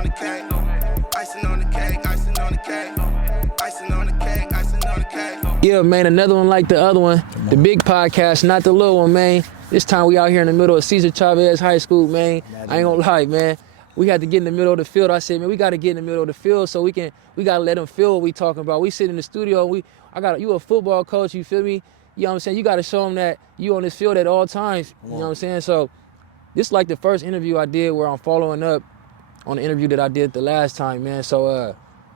on the cake. Icing on the cake, icing on the cake. Icing on the cake, icing on the cake. Yeah, man, another one like the other one. The big podcast, not the little one, man. This time we out here in the middle of Ceasar Chavez High School, man. I ain't gonna lie, man. We had to get in the middle of the field. I said, man, we got to get in the middle of the field so we got to let them feel what we talking about. We sit in the studio, you a football coach, you feel me? You know what I'm saying? You got to show them that you on this field at all times. You know what I'm saying? So this is like the first interview I did where I'm following up on the interview that I did the last time, man. So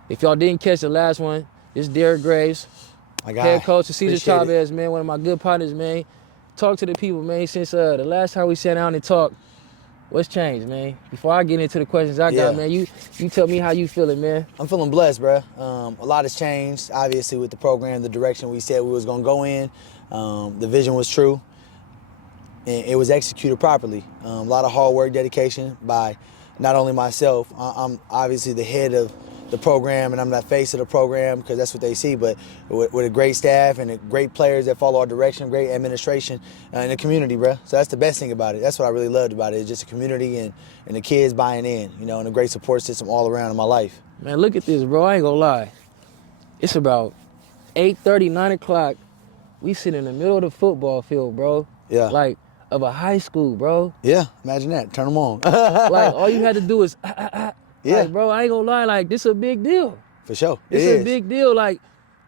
if y'all didn't catch the last one, this is Derek Graves, head coach of Ceasar Chavez, man, one of my good partners, man. Talk to the people, man, since the last time we sat down and talked. What's changed, man? Before I get into the questions I got, man, you tell me how you feeling, man. I'm feeling blessed, bro. A lot has changed, obviously, with the program, the direction we said we was going to go in. The vision was true, and it was executed properly. A lot of hard work, dedication by not only myself. I'm obviously the head of the program, and I'm the face of the program because that's what they see, but with a great staff and great players that follow our direction, great administration, and the community, bro. So that's the best thing about it. That's what I really loved about it. It's just a community and the kids buying in, you know, and a great support system all around in my life. Man, look at this, bro. I ain't gonna lie. It's about 8:30, 9 o'clock. We sit in the middle of the football field, bro. Yeah. Like, of a high school, bro. Yeah, imagine that. Turn them on. Like, all you had to do is, Yeah. Like, bro, I ain't gonna lie, like, this a big deal. For sure. It's a big deal. Like,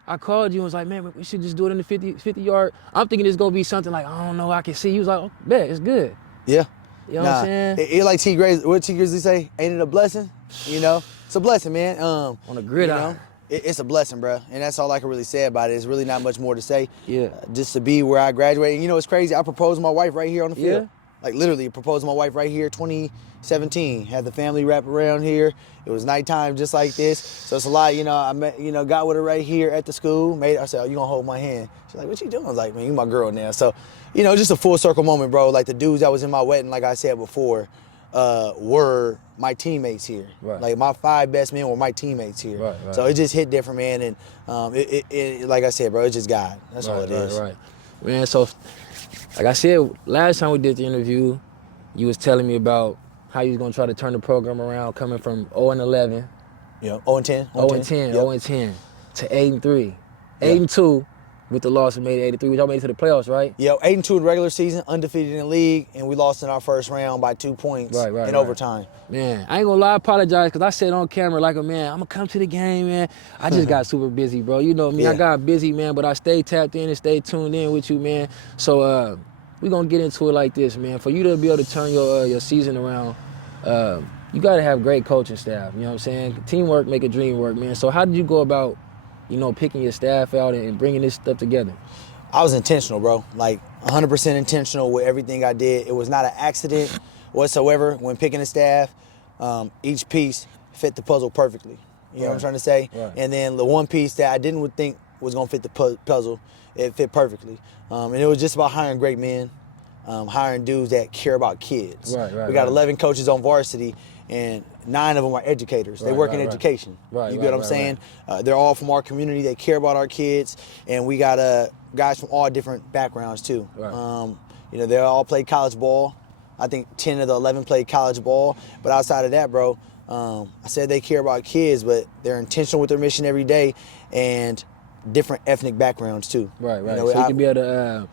I called you and was like, man, we should just do it in the 50-yard. I'm thinking it's gonna be something like, I don't know, I can see. He was like, oh, bet, it's good. Yeah. You know what I'm saying? It like T. Graves, what T. Graves say? Ain't it a blessing? You know? It's a blessing, man. On a gridiron. You know, it's a blessing, bro. And that's all I can really say about it. It's really not much more to say. Yeah. Just to be where I graduated. And you know, it's crazy. I proposed to my wife right here on the field. Yeah. Like, literally, proposed to my wife right here, 2017. Had the family wrap around here. It was nighttime just like this. So it's a lot, you know, I met, you know, got with her right here at the school. I said, oh, you gonna hold my hand? She's like, what you doing? I was like, man, you my girl now. So, you know, just a full circle moment, bro. Like, the dudes that was in my wedding, like I said before, were my teammates here. Right. Like, my 5 best men were my teammates here. Right. So it just hit different, man. And it like I said, bro, it's just God. That's all it is. Right. Man, so like I said, last time we did the interview, you was telling me about how you was gonna try to turn the program around, coming from 0-11. Yeah, 0-10. 0-10 to 8-3. 8-2 with the loss and made it 83. We all made it to the playoffs, right? Yeah, 8-2 in the regular season, undefeated in the league, and we lost in our first round by 2 points in overtime. Man, I ain't gonna lie, I apologize, because I said on camera like, man, I'm gonna come to the game, man. I just got super busy, bro. You know me, I got busy, man, but I stayed tapped in and stayed tuned in with you, man. So we gonna get into it like this, man. For you to be able to turn your season around, you gotta have great coaching staff, you know what I'm saying? Teamwork make a dream work, man. So how did you go about, you know, picking your staff out and bringing this stuff together? I was intentional, bro. Like, 100% intentional with everything I did. It was not an accident whatsoever when picking the staff. Each piece fit the puzzle perfectly. You know what I'm trying to say? Right. And then the one piece that I didn't think was going to fit the puzzle, it fit perfectly. And it was just about hiring great men, hiring dudes that care about kids. We got 11 coaches on varsity, and 9 of them are educators. They work in education. You get what I'm saying? They're all from our community. They care about our kids, and we got guys from all different backgrounds too. You know, they all played college ball. I think 10 of the 11 played college ball. But outside of that, bro, I said they care about kids, but they're intentional with their mission every day, and different ethnic backgrounds too. You know, so you can be able to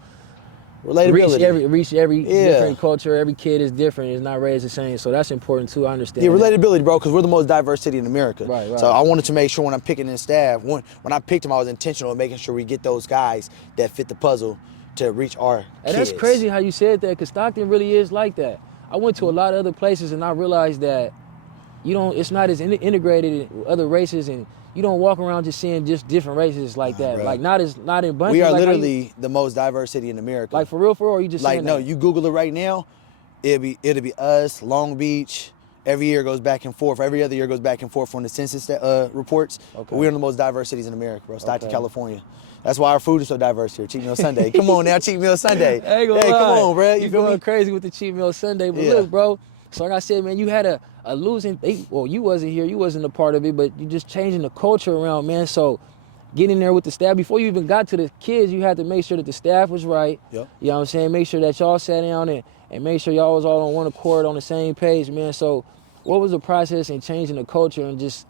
relatability. reach every different culture. Every kid is different. It's not raised the same. So that's important too. I understand. Yeah, relatability, bro, because we're the most diverse city in America. Right. So I wanted to make sure when I'm picking in staff, when I picked them, I was intentional in making sure we get those guys that fit the puzzle to reach our kids. And that's crazy how you said that, because Stockton really is like that. I went to a lot of other places and I realized that it's not as integrated with other races, and you don't walk around just seeing just different races like that. Bro. Like not in bunches. We are like literally the most diverse city in America. Like for real, or you just like saying no, that? you Google it right now, it'll be us, Long Beach. Every year goes back and forth. Every other year goes back and forth on the census reports. Okay. We're in the most diverse cities in America, bro. Stockton, California. That's why our food is so diverse here. Cheat Meal Sunday. Come on now, Cheat Meal Sunday. Hey, come on, bro. You going crazy with the Cheat Meal Sunday. But look, bro, so like I said, man, you had a losing, well, you wasn't here, you wasn't a part of it, but you just changing the culture around, man. So getting there with the staff, before you even got to the kids, you had to make sure that the staff was right. Yep. You know what I'm saying? Make sure that y'all sat down and make sure y'all was all on one accord, on the same page, man. So what was the process in changing the culture and just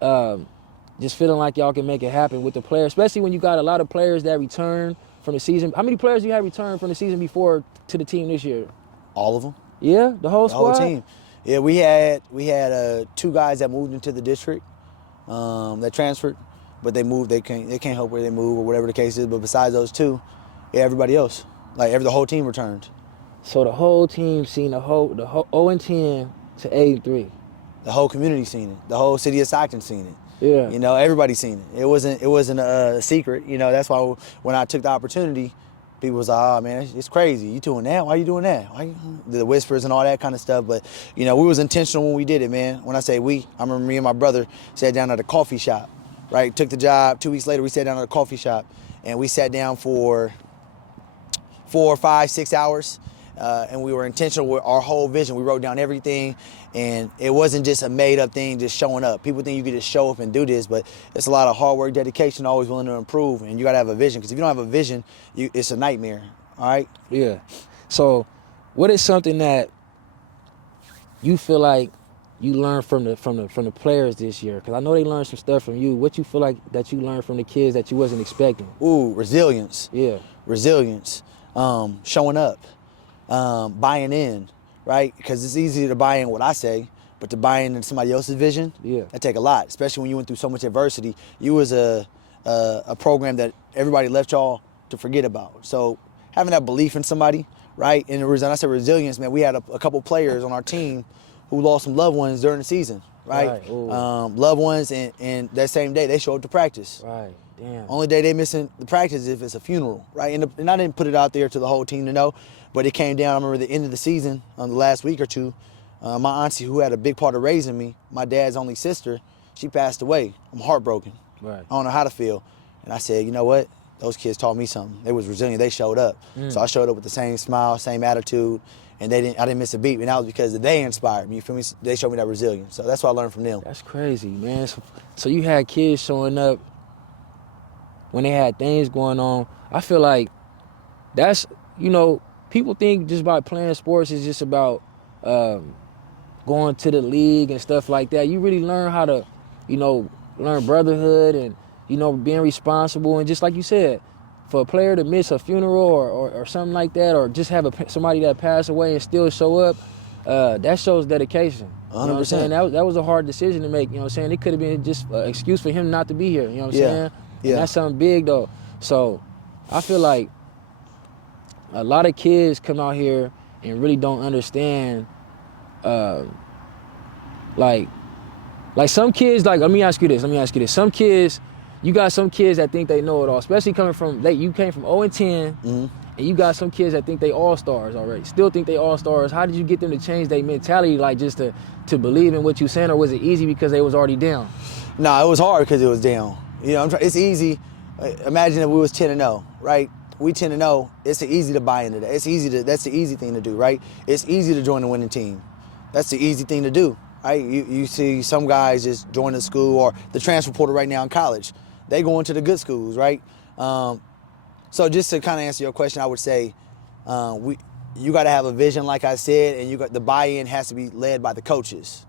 feeling like y'all can make it happen with the players, especially when you got a lot of players that return from the season? How many players do you have returned from the season before to the team this year? All of them. Yeah, the whole squad? The whole team. Yeah, we had 2 guys that moved into the district that transferred, but they moved. They can't help where they move or whatever the case is. But besides those 2, yeah, everybody else, the whole team returned. So the whole team seen the whole 0-10 to 8-3. The whole community seen it. The whole city of Stockton seen it. Yeah. You know, everybody seen it. It wasn't a secret. You know, that's why when I took the opportunity, people was like, "Oh man, it's crazy. You doing that? Why you doing that? The whispers and all that kind of stuff." But you know, we was intentional when we did it, man. When I say we, I remember me and my brother sat down at a coffee shop. Right, took the job. 2 weeks later, we sat down at a coffee shop, and we sat down for 4, 5, 6 hours. And we were intentional with our whole vision. We wrote down everything, and it wasn't just a made-up thing just showing up. People think you could just show up and do this, but it's a lot of hard work, dedication, always willing to improve, and you got to have a vision, because if you don't have a vision, it's a nightmare, all right? Yeah. So what is something that you feel like you learned from the players this year? Because I know they learned some stuff from you. What you feel like that you learned from the kids that you wasn't expecting? Ooh, resilience. Yeah. Resilience. Showing up. Buying in, right? Because it's easy to buy in what I say, but to buy into somebody else's vision, that take a lot, especially when you went through so much adversity. You was a program that everybody left y'all to forget about. So having that belief in somebody, right? And the reason I said resilience, man, we had a couple players on our team who lost some loved ones during the season, right? Loved ones, and that same day they showed up to practice. Right. Damn. Only day they missing the practice is if it's a funeral, right? And I didn't put it out there to the whole team to know, but it came down. I remember the end of the season, the last week or two, my auntie, who had a big part of raising me, my dad's only sister, she passed away. I'm heartbroken. Right. I don't know how to feel. And I said, you know what? Those kids taught me something. They was resilient. They showed up. So I showed up with the same smile, same attitude, and I didn't miss a beat. And that was because they inspired me. You feel me? They showed me that resilience. So that's what I learned from them. That's crazy, man. So you had kids showing up when they had things going on. I feel like that's, you know, people think just by playing sports is just about going to the league and stuff like that. You really learn how to, you know, learn brotherhood and, you know, being responsible. And just like you said, for a player to miss a funeral or something like that, or just have somebody that passed away and still show up, that shows dedication. 100%. You know what I'm saying? That was a hard decision to make. You know what I'm saying? It could have been just an excuse for him not to be here. You know what I'm saying? Yeah. And that's something big, though. So I feel like a lot of kids come out here and really don't understand, like some kids, like, let me ask you this. Some kids, you got some kids that think they know it all, especially coming from, you came from 0-10, and you got some kids that think they all-stars already, still think they all-stars. How did you get them to change their mentality, like just to believe in what you're saying, or was it easy because they was already down? No, it was hard because it was down. You know, it's easy. Imagine if we was 10-0, right? We 10-0. It's easy to buy into that. That's the easy thing to do, right? It's easy to join the winning team. That's the easy thing to do, right? You see some guys just join the school, or the transfer portal right now in college. They go into the good schools, right? So just to kind of answer your question, I would say you got to have a vision, like I said, and the buy-in has to be led by the coaches.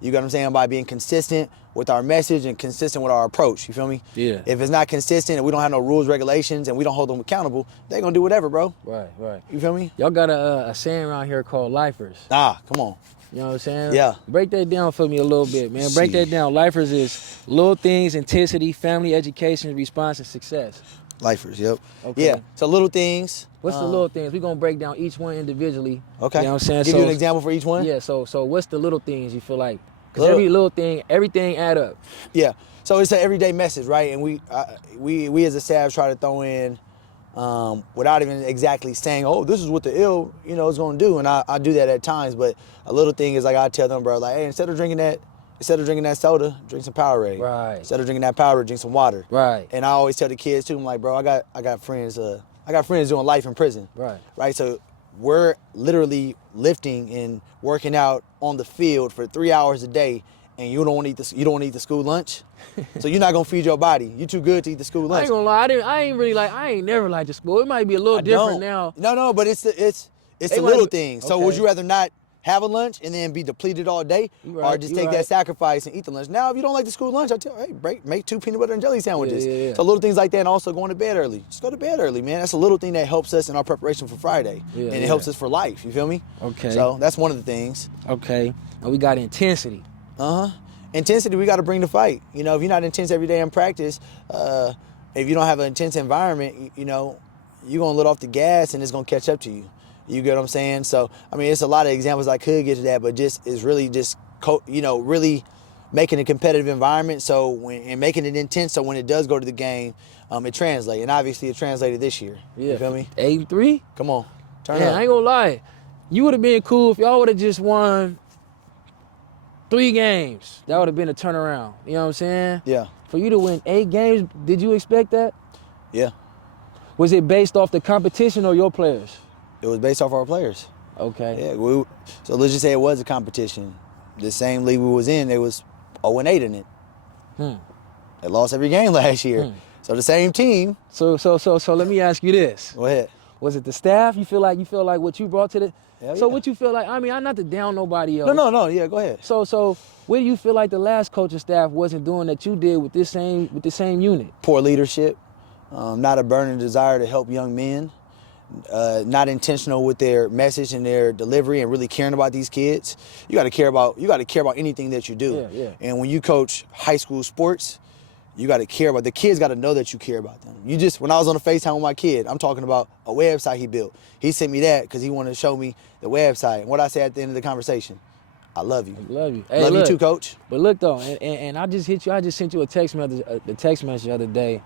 You got what I'm saying? By being consistent with our message and consistent with our approach. You feel me? Yeah. If it's not consistent and we don't have no rules, regulations, and we don't hold them accountable, they're going to do whatever, bro. Right. You feel me? Y'all got a saying around here called lifers. Come on. You know what I'm saying? Yeah. Break that down for me a little bit, man. Break that down. Lifers is little things, intensity, family, education, response, and success. Lifers, yep. Okay. Yeah, so little things. What's the little things? We're going to break down each one individually. Okay. You know what I'm saying? Give you an example for each one? Yeah, so what's the little things you feel like? Because every little thing, everything add up. Yeah, so it's an everyday message, right? And we as a staff try to throw in, without even exactly saying, oh, this is what the ill, is going to do. And I do that at times, but a little thing is like I tell them, bro, like, hey, instead of drinking that soda, drink some Powerade. Right. Instead of drinking that Powerade, drink some water. Right. And I always tell the kids too, I'm like, bro, I got friends doing life in prison. Right. Right. So we're literally lifting and working out on the field for 3 hours a day, and you don't eat the school lunch. So you're not gonna feed your body. You're too good to eat the school lunch. I ain't gonna lie, I ain't never liked the school. It might be a little different now. No, but it's the little things. So would you rather not have a lunch and then be depleted all day, or just take that sacrifice and eat the lunch. Now, if you don't like the school lunch, I tell you, hey, make 2 peanut butter and jelly sandwiches. Yeah. So little things like that, and also going to bed early. Just go to bed early, man. That's a little thing that helps us in our preparation for Friday, and it helps us for life. You feel me? Okay. So that's one of the things. Okay. And we got intensity. Intensity, we got to bring the fight. You know, if you're not intense every day in practice, if you don't have an intense environment, you know, you're going to let off the gas and it's going to catch up to you. You get what I'm saying? So, I mean, it's a lot of examples I could get to that, but just is really just, you know, really making a competitive environment and making it intense so when it does go to the game, it translates. And obviously it translated this year. Yeah. You feel me? 8-3? Come on. Turn Man, up. I ain't gonna lie. You would have been cool if y'all would have just won 3 games. That would have been a turnaround. You know what I'm saying? Yeah. For you to win 8 games, did you expect that? Yeah. Was it based off the competition or your players? It was based off our players. Okay. Yeah. So let's just say it was a competition. The same league we was in, they was 0-8 in it. They lost every game last year. So the same team. So let me ask you this. Go ahead. Was it the staff? You feel like what you brought to the Hell So yeah. what you feel like? I mean, I'm not to down nobody else. No. Yeah, go ahead. So what do you feel like the last coaching staff wasn't doing that you did with the same unit? Poor leadership, not a burning desire to help young men, not intentional with their message and their delivery and really caring about these kids. You got to care about anything that you do. Yeah. And when you coach high school sports, you got to care about the kids. Got to know that you care about them. When I was on the FaceTime with my kid, I'm talking about a website he built. He sent me that because he wanted to show me the website. And what I said at the end of the conversation, I love you. I love you. Hey, love look, you too, Coach. But look though, and I just hit you. I just sent you a text message the other day,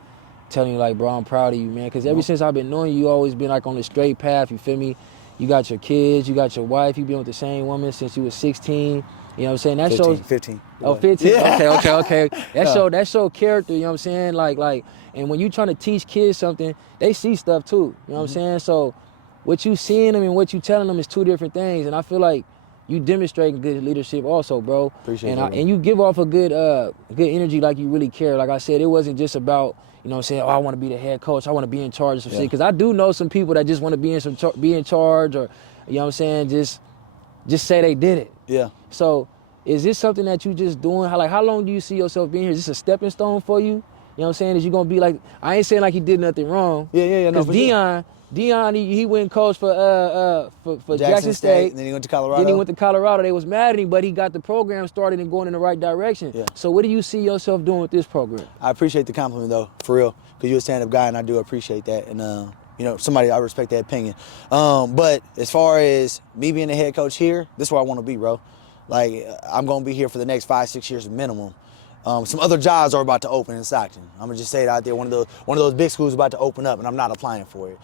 telling you like, bro, I'm proud of you, man. Because ever since I've been knowing you, you always been like on the straight path. You feel me? You got your kids, you got your wife. You been with the same woman since you was 16. You know what I'm saying? That 15, shows 15. Oh, 15. Yeah. Okay. That show character, you know what I'm saying? Like, and when you trying to teach kids something, they see stuff too. You know what I'm saying? So what you seeing them and what you telling them is 2 different things. And I feel like you demonstrating good leadership also, bro. Appreciate that. And you give off a good energy, like you really care. Like I said, it wasn't just about, you know what I'm saying, oh, I want to be the head coach, I want to be in charge of some shit. Because I do know some people that just want to be in charge, or, you know what I'm saying, just say they did it. Yeah. So is this something that you just doing? How long do you see yourself being here? Is this a stepping stone for you? You know what I'm saying? Is you gonna be like, I ain't saying like he did nothing wrong. Yeah. Because Deion, he went and coached for Jackson State. And then he went to Colorado. Then he went to Colorado. They was mad at him, but he got the program started and going in the right direction. Yeah. So what do you see yourself doing with this program? I appreciate the compliment though, for real, because you're a stand-up guy, and I do appreciate that. And you know, somebody, I respect that opinion. But as far as me being the head coach here, this is where I want to be, bro. Like, I'm gonna be here for the next 5-6 years minimum. Some other jobs are about to open in Stockton. I'm gonna just say it out there. One of those big schools is about to open up, and I'm not applying for it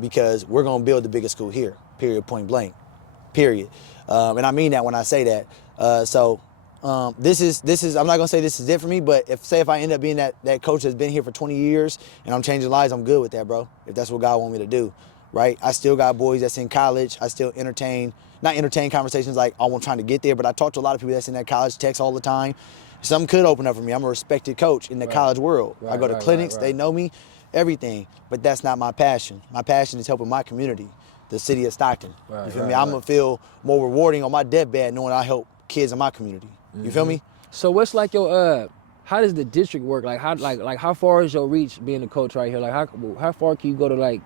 because we're gonna build the biggest school here. Period. Point blank. Period. And I mean that when I say that. This is. I'm not gonna say this is it for me, but if I end up being that coach that's been here for 20 years and I'm changing lives, I'm good with that, bro. If that's what God want me to do, right? I still got boys that's in college. I still not entertain conversations like I'm trying to get there, but I talk to a lot of people that's in that college, text all the time. Something could open up for me. I'm a respected coach in the college world. I go to clinics, they know me, everything, but that's not my passion. My passion is helping my community, the city of Stockton. You feel me? I'm gonna feel more rewarding on my deathbed knowing I help kids in my community. You feel me? So what's like your how does the district work? Like how far is your reach being a coach right here? Like how far can you go to like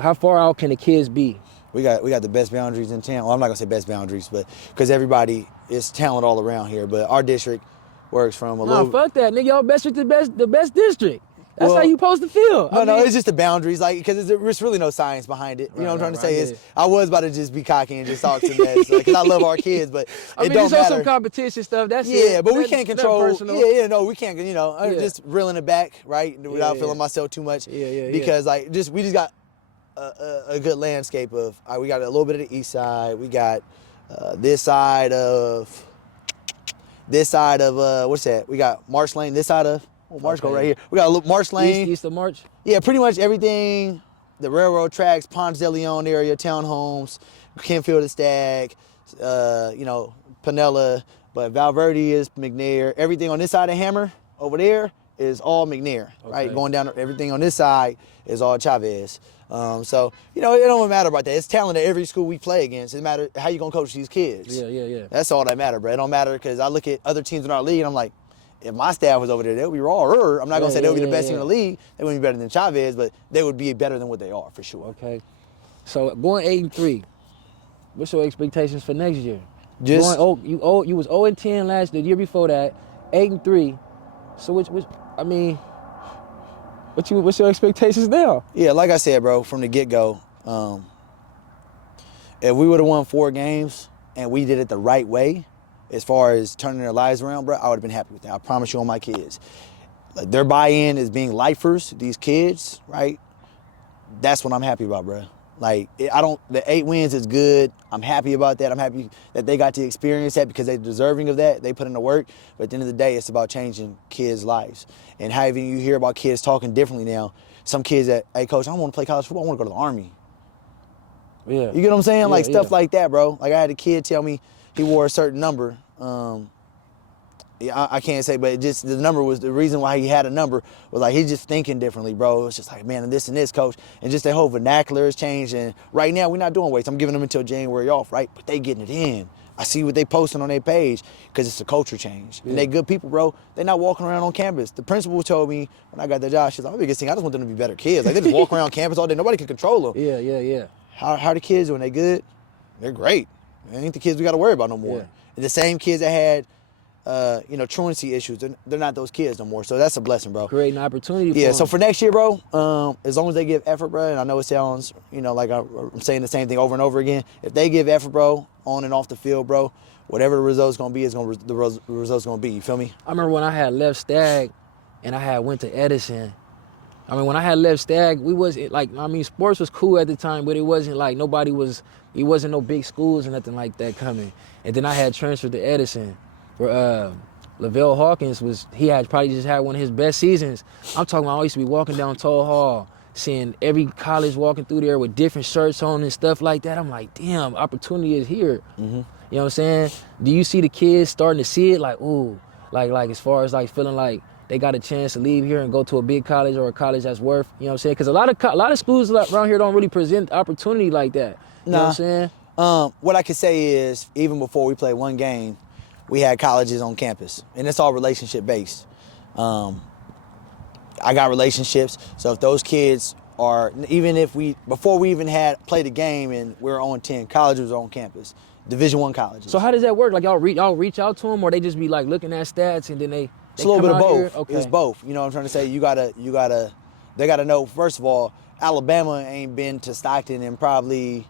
how far out can the kids be? We got the best boundaries in town. Well, I'm not gonna say best boundaries, but because everybody is talent all around here. But our district works from a little. No, fuck that, nigga. Y'all district the best district. That's how you supposed to feel. No, it's just the boundaries, like, because there's really no science behind it. You know what I'm trying to say is, I was about to just be cocky and just talk to them, because I love our kids, but it don't matter. Some competition stuff. That's it. But we That's can't control. We can't. Just reeling it back, right, without feeling myself too much. Because we just got a good landscape of. We got a little bit of the east side. We got this side of what's that? We got Marsh Lane. This side of. Marsh go right here. We got a little Marsh Lane. East of March? Yeah, pretty much everything. The railroad tracks, Ponce de Leon area, townhomes, Kenfield is Stag, Pinella, but Valverde is McNair. Everything on this side of Hammer over there is all McNair, right? Okay. Going down, everything on this side is all Chavez. So, you know, it don't matter about that. It's talent at every school we play against. It matters how you gonna coach these kids. Yeah. That's all that matter, bro. It don't matter because I look at other teams in our league and I'm like, if my staff was over there, they would be raw. I'm not gonna say they would be the best team in the league. They wouldn't be better than Chavez, but they would be better than what they are for sure. Okay. So going 8-3, what's your expectations for next year? You was 0-10 the year before that, 8-3. So what's your expectations now? Yeah, like I said, bro, from the get-go, if we would have won 4 games and we did it the right way, as far as turning their lives around, bro, I would have been happy with that. I promise you on my kids. Like, their buy-in is being lifers, these kids, right? That's what I'm happy about, bro. Like, the 8 wins is good. I'm happy about that. I'm happy that they got to experience that because they're deserving of that. They put in the work. But at the end of the day, it's about changing kids' lives. And how even you hear about kids talking differently now. Some kids that, hey, coach, I don't want to play college football. I want to go to the Army. Yeah. You get what I'm saying? Like, stuff like that, bro. Like, I had a kid tell me he wore a certain number. I can't say, but just the number was the reason why he had a number was like he's just thinking differently, bro. It's just like, man, and this, coach. And just their whole vernacular has changed. And right now, we're not doing weights. I'm giving them until January off, right? But they getting it in. I see what they posting on their page because it's a culture change. Yeah. And they good people, bro. They're not walking around on campus. The principal told me when I got the job, she's like, my biggest thing, I just want them to be better kids. Like, they just walk around campus all day. Nobody can control them. Yeah. How are the kids doing? They good? They're great. They ain't the kids we got to worry about no more. Yeah. And the same kids that had truancy issues, they're not those kids no more. So that's a blessing, bro. Creating opportunity for Yeah, them. so for next year, bro, as long as they give effort, bro, and I know it sounds, like I'm saying the same thing over and over again. If they give effort, bro, on and off the field, bro, whatever the result's going to be, the result's going to be. You feel me? I remember when I had left Stag and I had went to Edison. I mean, when I had left Stag, sports was cool at the time, but it wasn't like it wasn't no big schools or nothing like that coming. And then I had transferred to Edison, where Lavelle Hawkins probably just had one of his best seasons. I'm talking about I used to be walking down Toll Hall, seeing every college walking through there with different shirts on and stuff like that. I'm like, damn, opportunity is here. Mm-hmm. You know what I'm saying? Do you see the kids starting to see it? Like, ooh, like as far as like feeling like they got a chance to leave here and go to a big college or a college that's worth, you know what I'm saying? Because a lot of schools around here don't really present opportunity like that. You know what I'm saying? What I can say is, even before we played one game, we had colleges on campus, and it's all relationship based. I got relationships, so if those kids are, before we even had played a game and we were on 10, colleges are on campus, Division I colleges. So how does that work? Like y'all reach out to them, or they just be like looking at stats and then they it's a little bit of both. Here? Okay. It's both. You know what I'm trying to say? They gotta know, first of all, Alabama ain't been to Stockton in probably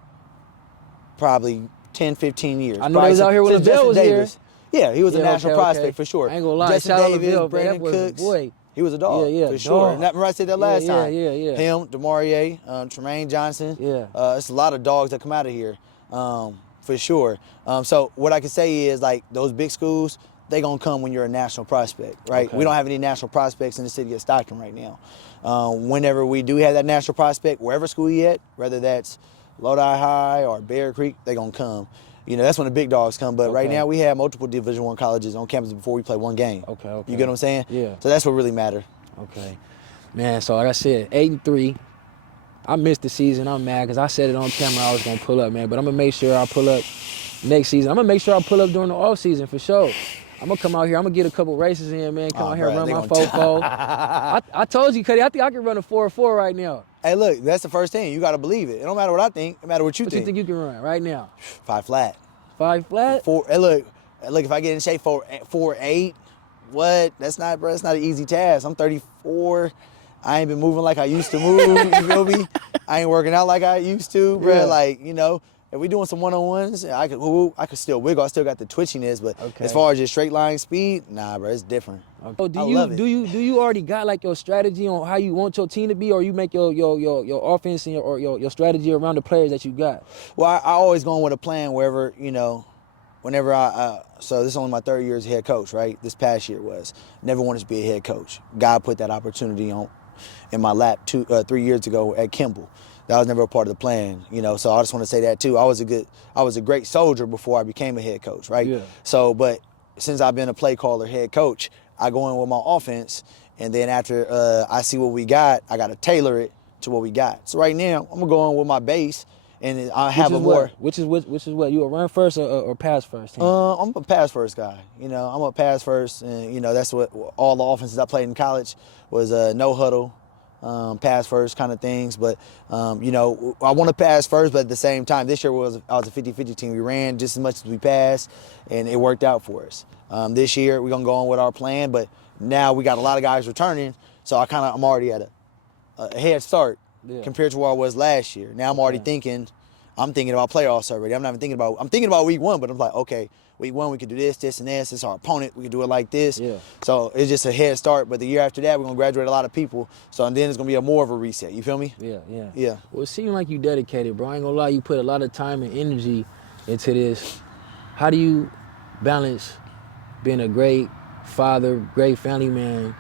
10, 15 years. I know they was out here when Lavelle was here. Yeah, he was a national prospect for sure. I ain't gonna lie. Justin Shout out Davis, Lavelle, Brandon Cooks. Boy. He was a dog, for sure. And remember I said that last time. Yeah. Him, DeMaurier, Tremaine Johnson. Yeah. It's a lot of dogs that come out of here, for sure. So what I can say is, like, those big schools, they gonna come when you're a national prospect, right? Okay. We don't have any national prospects in the city of Stockton right now. Whenever we do have that national prospect, wherever school you at, whether that's Lodi High or Bear Creek, they gonna come. That's when the big dogs come. But right now we have multiple Division I colleges on campus before we play one game. Okay. You get what I'm saying? Yeah. So that's what really matters. Okay. Man, so like I said, 8-3. I missed the season. I'm mad because I said it on camera I was going to pull up, man. But I'm going to make sure I pull up next season. I'm going to make sure I pull up during the off season for sure. I'm going to come out here. I'm going to get a couple races in, man. Come out here and run my 4-4. I told you, Cuddy, I think I can run a 4-4 right now. Hey, look, that's the first thing. You got to believe it. It don't matter what I think. It matter what you think. think. What you think you can run right now? 5 flat. 5 flat? 4. Hey, look, if I get in shape 4.8, what? That's not an easy task. I'm 34. I ain't been moving like I used to move. You feel me? I ain't working out like I used to, bro. Yeah. Like, if we doing some one-on-ones, I could still wiggle. I still got the twitchiness, but as far as just straight line speed, nah, bro, it's different. Okay. Do you already got like your strategy on how you want your team to be, or you make your offense and your strategy around the players that you got? Well, I always going with a plan wherever, whenever so this is only my 3rd year as a head coach, right? This past year was. Never wanted to be a head coach. God put that opportunity in my lap 3 years ago at Kimball. That was never a part of the plan, So I just want to say that too. I was a great soldier before I became a head coach, right? Yeah. So, but since I've been a play caller, head coach, I go in with my offense, And then after I see what we got, I got to tailor it to what we got. So right now, I'm going to go on with my base, and I have a more... Which is what? You a run first or pass first team? I'm a pass first guy. I'm a pass first, and that's what all the offenses I played in college was no huddle, pass first kind of things. But I want to pass first, but at the same time, this year I was a 50-50 team. We ran just as much as we passed, and it worked out for us. This year we're gonna go on with our plan, but now we got a lot of guys returning, so I'm already at a head start compared to where I was last year. Now I'm already thinking about playoffs already. I'm thinking about week 1, but I'm like, okay, week 1 we could do this, and this. It's our opponent. We could do it like this. Yeah. So it's just a head start. But the year after that, we're gonna graduate a lot of people. So and then it's gonna be more of a reset. You feel me? Yeah. Well, it seems like you dedicated, bro. I ain't gonna lie. You put a lot of time and energy into this. How do you balance being a great father, great family man,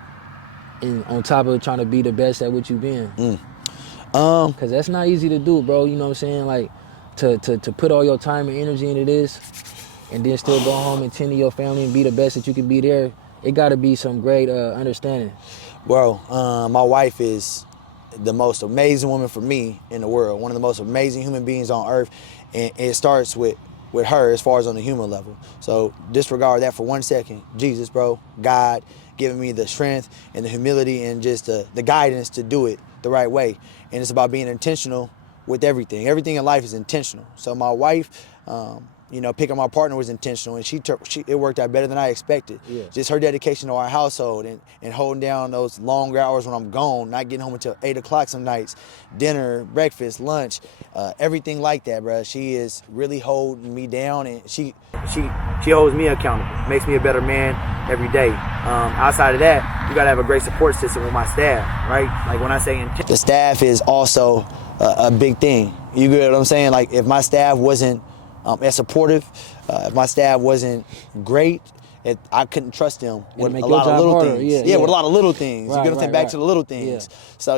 and on top of trying to be the best at what you've been? Because that's not easy to do, bro. You know what I'm saying? Like, to put all your time and energy into this and then still go home and tend to your family and be the best that you can be there, it got to be some great understanding. Bro, my wife is the most amazing woman for me in the world, one of the most amazing human beings on earth, and it starts with her as far as on the human level. So disregard that for 1 second. Jesus, bro, God giving me the strength and the humility and just the guidance to do it the right way. And it's about being intentional with everything. Everything in life is intentional. So my wife, picking my partner was intentional, and it worked out better than I expected. Yeah. Just her dedication to our household and holding down those longer hours when I'm gone, not getting home until 8 o'clock some nights, dinner, breakfast, lunch, everything like that, bro. She is really holding me down, and she holds me accountable, makes me a better man every day. Outside of that, you gotta have a great support system with my staff, right? Like when I say the staff is also a big thing. You get what I'm saying? Like if my staff wasn't as supportive, if my staff wasn't great, I couldn't trust them with a lot of little things. Yeah, with a lot of little things. You get what I'm saying? Back to the little things. Yeah. So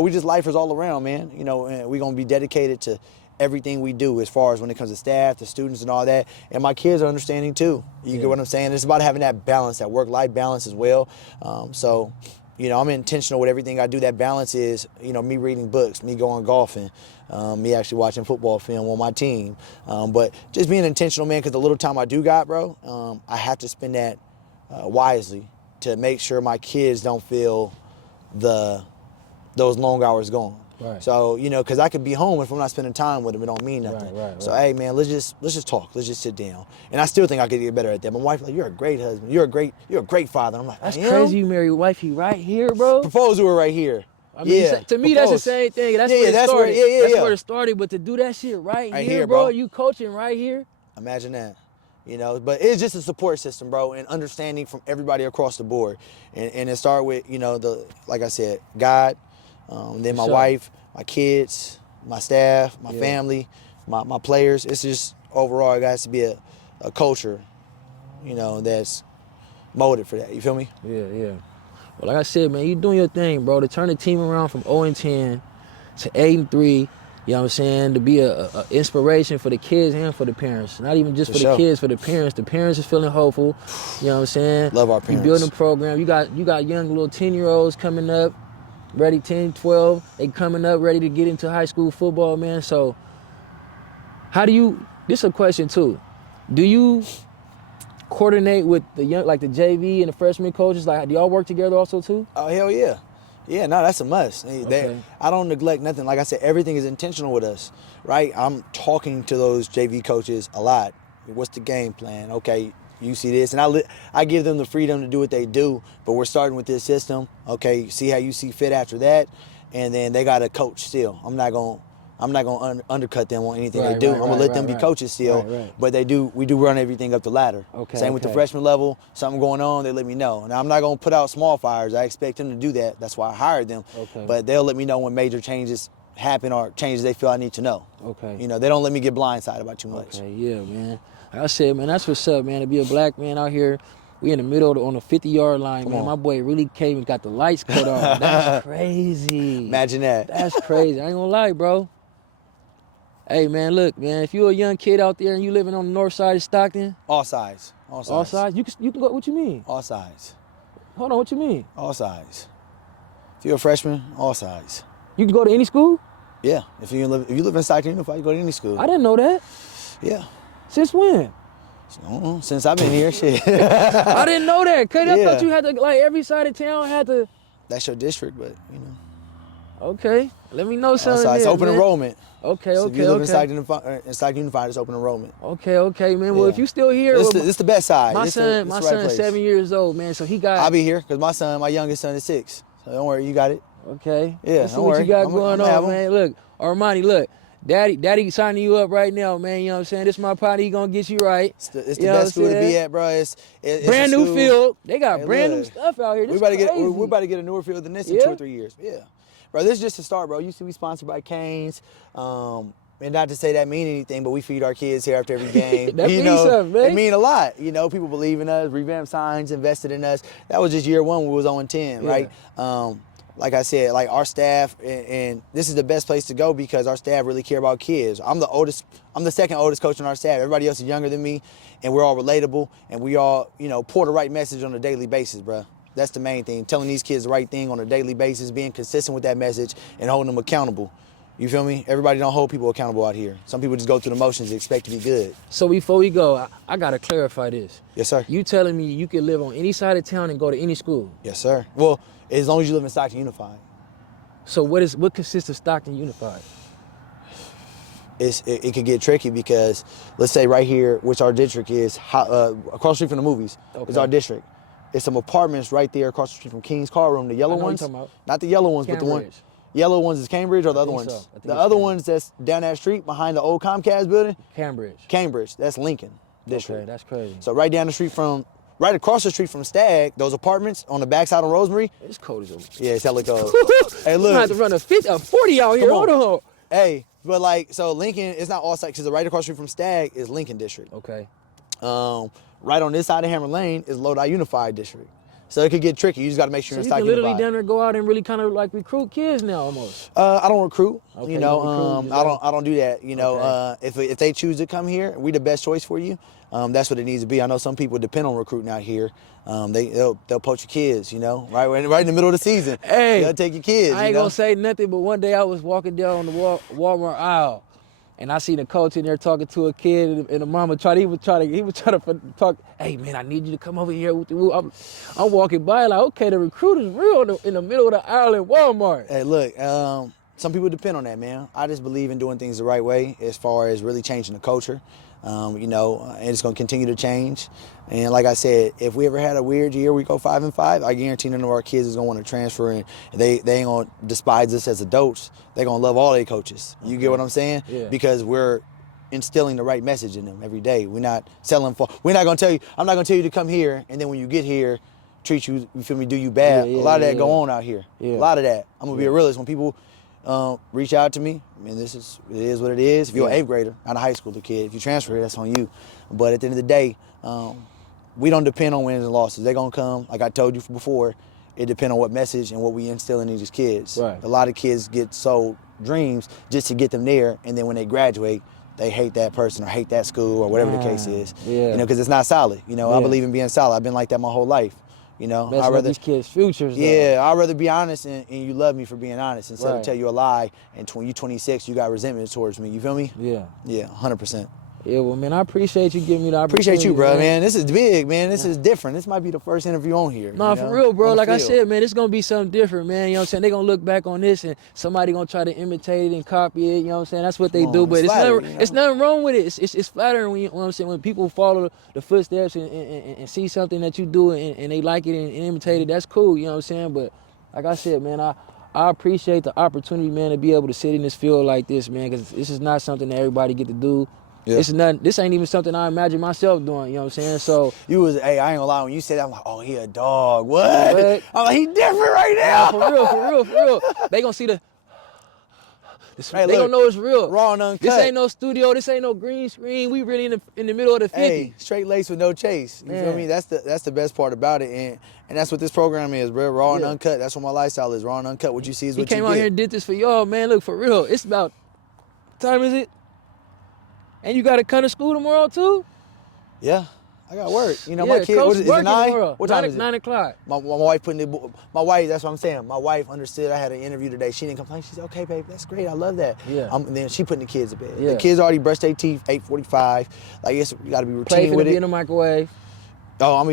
we just lifers all around, man. And we're gonna be dedicated to everything we do as far as when it comes to staff, the students and all that. And my kids are understanding too. You get what I'm saying? It's about having that balance, that work-life balance as well. I'm intentional with everything I do. That balance is, me reading books, me going golfing, me actually watching football film on my team. But just being intentional, man, because the little time I do got, bro, I have to spend that wisely to make sure my kids don't feel those long hours gone. Right. So, because I could be home if I'm not spending time with them, it don't mean nothing. Right. So, hey, man, let's just talk. Let's just sit down. And I still think I could get better at that. My wife's like, you're a great husband. You're a great father. I'm like, that's crazy. You married wifey right here, bro. Proposed to her right here. I mean, to me, that's the same thing. That's where it started. That's where it started. But to do that shit right here, bro, you coaching right here. Imagine that. But it's just a support system, bro, and understanding from everybody across the board. And it started with, like I said, God, then my wife, my kids, my staff, my family, my players. It's just overall, it has to be a culture, that's molded for that. You feel me? Yeah. Well, like I said, man, you doing your thing, bro. To turn the team around from 0-10 to 8-3, you know what I'm saying? To be a inspiration for the kids and for the parents. Not even just for the kids, for the parents. The parents is feeling hopeful. You know what I'm saying? Love our parents. You building a program. You got young little 10-year-olds coming up, ready 10, 12. They coming up ready to get into high school football, man. So this is a question too. Do you coordinate with the young, like the JV and the freshman coaches? Like, do y'all work together also too? Oh, hell yeah. Yeah, no, that's a must. I don't neglect nothing. Like I said, everything is intentional with us, right? I'm talking to those JV coaches a lot. What's the game plan? Okay, you see this. And I give them the freedom to do what they do, but we're starting with this system. Okay, see how you see fit after that. And then they got to coach still. I'm not going to undercut them on anything they do. I'm going to let them be coaches still. But we do run everything up the ladder. Same with the freshman level. Something going on, they let me know. Now, I'm not going to put out small fires. I expect them to do that. That's why I hired them. But they'll let me know when major changes happen or changes they feel I need to know. They don't let me get blindsided about too much. Yeah, man. Like I said, man, that's what's up, man. To be a black man out here, we in the middle on the 50-yard line, man. My boy really came and got the lights cut off. That's crazy. Imagine that. That's crazy. I ain't gonna lie, bro. Hey, man, look, man, if you're a young kid out there and you living on the north side of Stockton. All sides. All sides? You can go, what you mean? All sides. Hold on, what you mean? All sides. If you're a freshman, all sides. You can go to any school? Yeah. If you live in Stockton Unified, you go to any school. I didn't know that. Yeah. Since when? Since I've been here, shit. I didn't know that, cuz I Yeah. thought you had to, like, every side of town had to. That's your district, but, Okay, let me know all something. sides. It's there, open man. Okay. Okay, So if you live in okay. Stockton Unified, it's open enrollment. Okay, man. Well, Yeah. if you still here, This the best side. my This son, the my right son's place. 7 years old, man. So he got. I'll be here because my youngest son is 6. So don't worry, you got it. Okay. Yeah, Let's see don't what worry. you got I'm going gonna have on, 'em. man. Look, Armani, look. Daddy signing you up right now, man. You know what I'm saying? This my partner. He gonna get you right. It's the You know best what I'm school to be saying? at, bro. It's Brand a new school- field. They got Hey, brand new look. stuff out here. This We're crazy. about to get a newer field than this in Yeah? 2 or 3 years. Yeah. Bro, this is just a start, bro. You see we sponsored by Canes. And not to say that mean anything, but we feed our kids here after every game. That means something, man. It mean a lot. People believe in us, revamped signs, invested in us. That was just year one when we was on 10, Yeah. right? Like I said, like our staff, and this is the best place to go because our staff really care about kids. I'm the second oldest coach on our staff. Everybody else is younger than me, and we're all relatable, and we all, pour the right message on a daily basis, bro. That's the main thing. Telling these kids the right thing on a daily basis, being consistent with that message, and holding them accountable. You feel me? Everybody don't hold people accountable out here. Some people just go through the motions and expect to be good. So before we go, I gotta clarify this. Yes, sir. You telling me you can live on any side of town and go to any school? Yes, sir. Well, as long as you live in Stockton Unified. So what consists of Stockton Unified? It could get tricky because, let's say right here, which our district is, across the street from the movies, is our district. It's some apartments right there across the street from King's Car Room. The yellow I know what ones, you're talking about. not the yellow ones, but the one. Cambridge. Yellow ones is Cambridge or the I other think ones? so. I think The it's other Cambridge. ones that's down that street behind the old Comcast building, Cambridge. that's Lincoln district. Okay, that's crazy. So right across the street from Stag, those apartments on the backside of Rosemary. It's cold as a. Yeah, it's hella cold. Hey, I'm gonna have look. to run a 40 out here. Come on. Hold on. Hey, but so Lincoln, it's not all sides because right across the street from Stag is Lincoln district. Okay. Right on this side of Hammer Lane is Lodi Unified district. So it could get tricky. You just got to make sure So you're you in can Stockton literally Unified. down there go out and really kind of like recruit kids now almost. I don't recruit. Okay, You you know, don't recruit, I don't do that. Okay. If they choose to come here, we the best choice for you. That's what it needs to be. I know some people depend on recruiting out here. They'll poach your kids. Right in the middle of the season. Hey, they'll take your kids. I ain't gonna say nothing, but one day I was walking down on the Walmart aisle, and I seen a coach in there talking to a kid, and the mama he was trying to talk. Hey man, I need you to come over here. I'm walking by like, okay, the recruiter's real in the middle of the aisle at Walmart. Hey, look. Some people depend on that, man. I just believe in doing things the right way as far as really changing the culture. And it's going to continue to change. And like I said, if we ever had a weird year, we go 5-5, I guarantee none of our kids is going to want to transfer, and they ain't going to despise us as adults. They're going to love all their coaches. You get what I'm saying? Yeah. Because we're instilling the right message in them every day. We're not selling for. I'm not going to tell you to come here, and then when you get here, treat you feel me, do you bad. Yeah, a lot of that yeah. go on out here. Yeah. A lot of that. I'm going to be a realist. When people reach out to me, I mean, it is what it is. If you're an 8th grader, not a high schooler kid, if you transfer, that's on you. But at the end of the day, we don't depend on wins and losses. They're going to come, like I told you before, it depends on what message and what we instill in these kids. Right. A lot of kids get sold dreams just to get them there, and then when they graduate, they hate that person or hate that school or whatever the case is. Yeah. Because it's not solid. I Yeah. believe in being solid. I've been like that my whole life. Messing with these kids' futures. Though. Yeah, I'd rather be honest and you love me for being honest instead Right. of tell you a lie and when you're 26, you got resentment towards me. You feel me? Yeah. Yeah, 100%. Yeah, well, man, I appreciate you giving me the opportunity. Appreciate you, bro, man. This is big, man. This is different. This might be the first interview on here. Nah, for real, bro. Like I said, man, it's going to be something different, man. You know what I'm saying? They're going to look back on this and somebody going to try to imitate it and copy it. You know what I'm saying? That's what they do. But it's nothing wrong with it. It's flattering when, you know what I'm saying, when people follow the footsteps and see something that you do and they like it and imitate it. That's cool, you know what I'm saying? But like I said, man, I appreciate the opportunity, man, to be able to sit in this field like this, man, because this is not something that everybody get to do. Yeah. This ain't even something I imagine myself doing, you know what I'm saying? So hey, I ain't gonna lie, when you said that, I'm like, oh, he a dog. What? I'm like, he different right now. for real. They gonna see they gonna know it's real. Raw and uncut. This ain't no studio, this ain't no green screen. We really in the middle of the 50. Hey, straight lace with no chase. You feel me? That's the best part about it. And that's what this program is, bro. Raw and uncut. That's what my lifestyle is. Raw and uncut. What you see is what you get. He came out here and did this for y'all, man. Look, for real. It's about, what time is it? And you got to come to school tomorrow too? Yeah, I got work. You know, Yeah, my kid, Coach what is it 9? tomorrow. What time 9, is it? 9 o'clock. My wife my wife, that's what I'm saying. My wife understood I had an interview today. She didn't complain. She said, okay, babe, that's great. I love that. Yeah. And then she putting the kids to bed. Yeah. The kids already brushed their teeth, 8:45. Like, you got to be Play routine finna with be it. in the microwave. Oh, I'm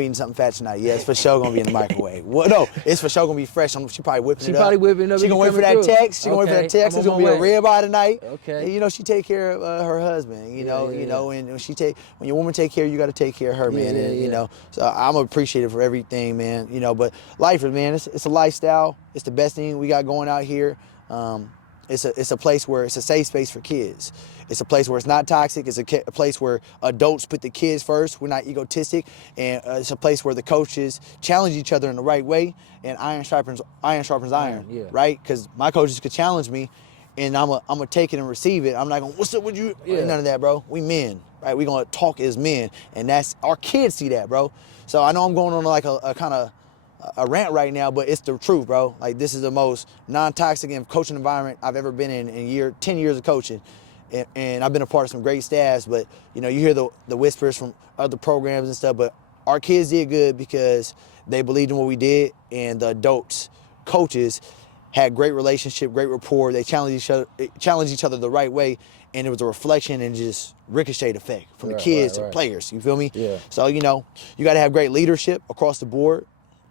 eating something fat tonight. Yeah, it's for sure gonna be in the microwave. Well, no, it's for sure gonna be fresh. She probably whipping it up. She probably whipping it up. She gonna wait for that text. She gonna wait for that Okay, text. I'm It's on gonna my be a way. ribeye tonight. Okay. And, you know, she take care of her husband. You know, and when your woman take care, you got to take care of her, man. And you know, so I'm appreciative for everything, man. You know, but life is, man, it's a lifestyle. It's the best thing we got going out here. It's a place where it's a safe space for kids. It's a place where it's not toxic. It's a place where adults put the kids first. We're not egotistic. And it's a place where the coaches challenge each other in the right way. And iron sharpens iron, Yeah. right? Because my coaches could challenge me, and I'm gonna take it and receive it. I'm not gonna, what's up with you? Yeah. None of that, bro. We men, right? We gonna talk as men, and that's our kids see that, bro. So I know I'm going on like a kind of a rant right now, but it's the truth, bro. Like, this is the most non-toxic and coaching environment I've ever been in 10 years of coaching. And I've been a part of some great staffs, but you know, you hear the whispers from other programs and stuff, but our kids did good because they believed in what we did, and the adults, coaches, had great relationship, great rapport. They challenged each other the right way, and it was a reflection and just ricochet effect from the kids to players. You feel me? Yeah. So, you know, you got to have great leadership across the board,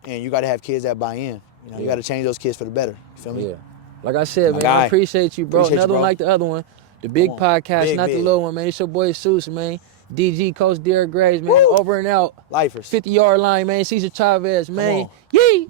and you got to have kids that buy in. You know, you got to change those kids for the better. You feel me? Yeah. Like I said, My man, guy. I appreciate you, bro. Appreciate you, Another one bro. like the other one. The big podcast, Big, not the big. little one, man. It's your boy Ceasar, man. DG, Coach Derek Graves, man. Woo! Over and out. Lifers. 50-yard line, man. Ceasar Chavez, man. on. Yee!